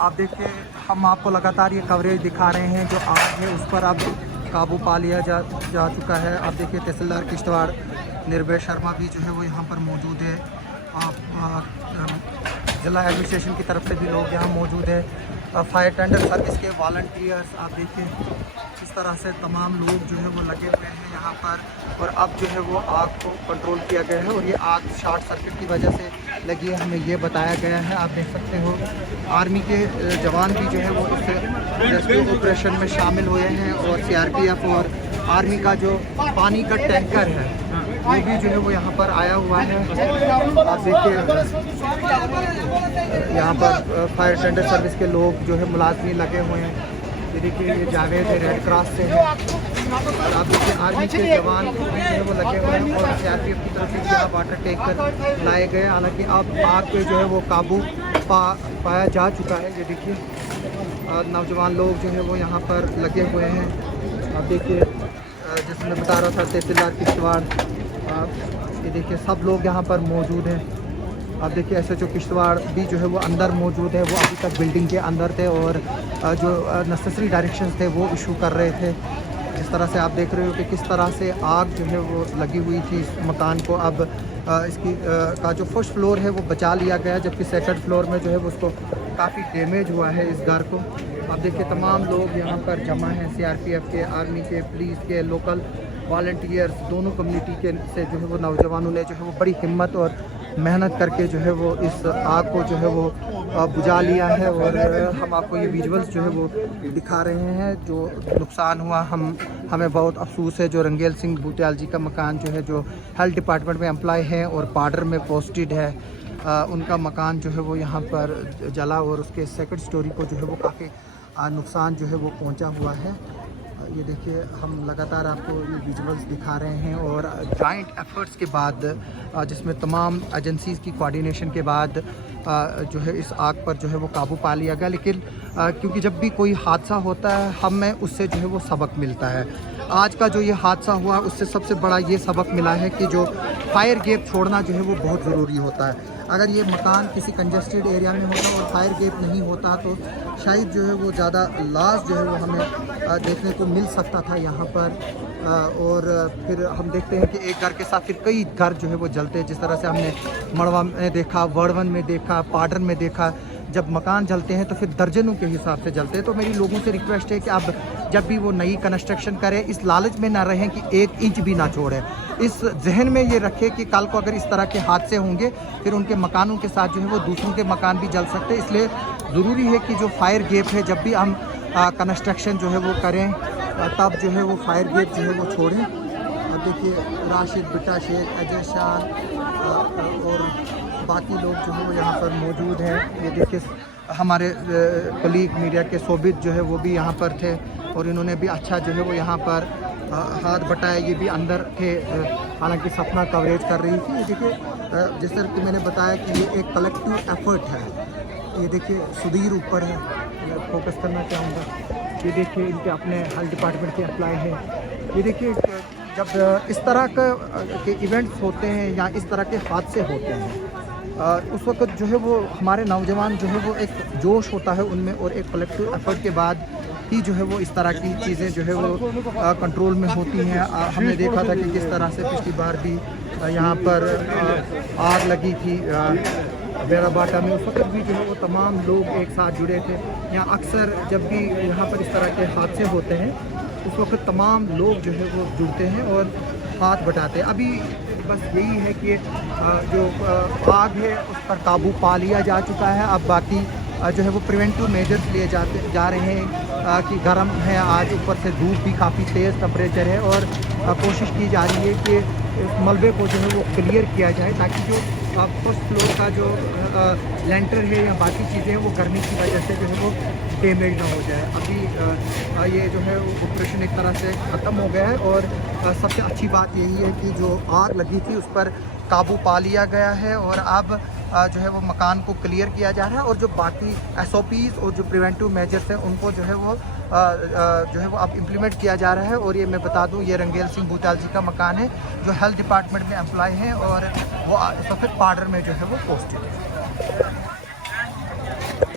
आप देखिए, हम आपको लगातार ये कवरेज दिखा रहे हैं। जो आग है उस पर अब काबू पा लिया जा चुका है। आप देखिए तहसीलदार किश्तवाड़ निर्भय शर्मा भी जो है वो यहाँ पर मौजूद है। ज़िला एडमिनिस्ट्रेशन की तरफ से भी लोग यहाँ मौजूद है। फायर टेंडर सर्विस के वॉलंटियर्स, आप देखिए इस तरह से तमाम लोग जो है वो लगे हुए हैं यहाँ पर। और अब जो है वो आग को कंट्रोल किया गया है और ये आग शॉर्ट सर्किट की वजह से लगी है, हमें ये बताया गया है। आप देख सकते हो आर्मी के जवान भी जो है वो इस रेस्क्यू ऑपरेशन में शामिल हुए हैं और सीआरपीएफ और आर्मी का जो पानी का टैंकर है वो भी जो है वो यहाँ पर आया हुआ है। आप देखिए यहाँ पर फायर टेंडर सर्विस के लोग जो है मुलाजमी लगे हुए हैं। ये देखिए ये जावेद है, रेड क्रॉस से है। और आप देखिए आर्मी के जवान जो है वो लगे हुए हैं और सीआरपीएफ की तरफ से यहाँ वाटर टैंकर लाए गए। हालांकि अब आग पे जो है वो काबू पाया जा चुका है। ये देखिए नौजवान लोग जो है वो यहाँ पर लगे हुए हैं। आप देखिए जैसे मैं बता रहा था तहसीलदार किश्तवाड़, ये देखिए सब लोग यहाँ पर मौजूद हैं। आप देखिए SHO किश्तवाड़ भी जो है वो अंदर मौजूद है। वो अभी तक बिल्डिंग के अंदर थे और जो नेसेसरी डायरेक्शंस थे वो इशू कर रहे थे। जिस तरह से आप देख रहे हो कि किस तरह से आग जो है वो लगी हुई थी इस मकान को। अब इसकी का जो फर्स्ट फ्लोर है वो बचा लिया गया, जबकि सेकंड फ्लोर में जो है वो उसको काफ़ी डैमेज हुआ है इस घर को। आप देखिए तमाम लोग यहाँ पर जमा हैं, सीआरपीएफ के, आर्मी के, पुलिस के, लोकल वॉलंटियर्स, दोनों कम्युनिटी के से जो है वो नौजवानों ने जो है वो बड़ी हिम्मत और मेहनत करके जो है वो इस आग को जो है वो बुझा लिया है। और हम आपको ये विजुअल्स जो है वो दिखा रहे हैं। जो नुकसान हुआ हमें बहुत अफसोस है। जो रंगेल सिंह बूटियाल जी का मकान जो है, जो हेल्थ डिपार्टमेंट में एम्प्लॉय है और बॉर्डर में पोस्टेड है, उनका मकान जो है वो यहाँ पर जला और उसके सेकंड स्टोरी को जो है वो काफ़ी नुकसान जो है वो पहुँचा हुआ है। ये देखिए हम लगातार आपको ये विजुअल्स दिखा रहे हैं और जॉइंट एफर्ट्स के बाद, जिसमें तमाम एजेंसीज़ की कोऑर्डिनेशन के बाद जो है इस आग पर जो है वो काबू पा लिया गया। लेकिन क्योंकि जब भी कोई हादसा होता है हमें उससे जो है वो सबक मिलता है। आज का जो ये हादसा हुआ उससे सबसे बड़ा ये सबक मिला है कि जो फायर गैप छोड़ना जो है वो बहुत ज़रूरी होता है। अगर ये मकान किसी कंजेस्टेड एरिया में होता और फायर गैप नहीं होता तो शायद जो है वो ज़्यादा लॉस जो है वो हमें देखने को मिल सकता था यहाँ पर। और फिर हम देखते हैं कि एक घर के साथ फिर कई घर जो है वो जलते हैं। जिस तरह से हमने मड़वा में देखा, वर्डवन में देखा, पाडर में देखा। जब मकान जलते हैं तो फिर दर्जनों के हिसाब से जलते हैं। तो मेरी लोगों से रिक्वेस्ट है कि अब जब भी वो नई कंस्ट्रक्शन करें इस लालच में ना रहें कि 1 इंच भी ना छोड़ें। इस जहन में ये रखें कि कल को अगर इस तरह के हादसे होंगे फिर उनके मकानों के साथ जो है वो दूसरों के मकान भी जल सकते हैं। इसलिए ज़रूरी है कि जो फायर गैप है जब भी हम कंस्ट्रक्शन जो है वो करें तब जो है वो फायर गैप जो है वो छोड़ें। अब देखिए राशिद, बिट्टा शेख, अजय शाह और बाकी लोग जो है वो यहाँ पर मौजूद हैं। ये देखिए हमारे कलीग मीडिया के सोबित जो है वो भी यहाँ पर थे और इन्होंने भी अच्छा जो है वो यहाँ पर हाथ बटाया। ये भी अंदर थे, हालांकि सपना कवरेज कर रही थी। ये देखिए जैसे कि मैंने बताया कि ये एक कलेक्टिव एफर्ट है। ये देखिए सुधीर ऊपर है, मैं फोकस करना चाहूँगा। ये देखिए इनके अपने हेल्थ डिपार्टमेंट के एम्प्लॉय हैं। ये देखिए जब इस तरह के इवेंट्स होते हैं या इस तरह के हादसे होते हैं उस वक्त जो है वो हमारे नौजवान जो है वो एक जोश होता है उनमें और एक कलेक्टिव एफर्ट के बाद ही जो है वो इस तरह की चीज़ें जो है वो कंट्रोल में होती हैं। हमने देखा था कि किस तरह से पिछली बार भी यहाँ पर आग लगी थी बेराबाटा में। उस वक्त भी जो है वो तमाम लोग एक साथ जुड़े थे। यहाँ अक्सर जब भी यहाँ पर इस तरह के हादसे होते हैं उस वक्त तमाम लोग जो है वो जुड़ते हैं और हाथ बटाते हैं। अभी बस यही है कि जो आग है उस पर काबू पा लिया जा चुका है। अब बाकी जो है वो प्रिवेंटिव मेजर्स लिए जा रहे हैं कि गर्म है आज, ऊपर से धूप भी काफ़ी तेज़ टेम्परेचर है और कोशिश की जा रही है कि इस मलबे को जो है वो क्लियर किया जाए ताकि जो फर्स्ट फ्लोर का जो लेंटर है या बाकी चीज़ें हैं वो गर्मी की वजह से जो है वो डैमेज ना हो जाए। अभी ये जो है ऑपरेशन एक तरह से ख़त्म हो गया है और सबसे अच्छी बात यही है कि जो आग लगी थी उस पर काबू पा लिया गया है और अब जो है वो मकान को क्लियर किया जा रहा है और जो बाकी SOPs और जो प्रिवेंटिव मेजर्स हैं उनको जो है वो अब इम्प्लीमेंट किया जा रहा है। और ये मैं बता दूं ये रंगेल सिंह बूटाल जी का मकान है जो हेल्थ डिपार्टमेंट में एम्प्लॉय हैं और वो सफ़ेद पाउडर में जो है वो पोस्टेड है।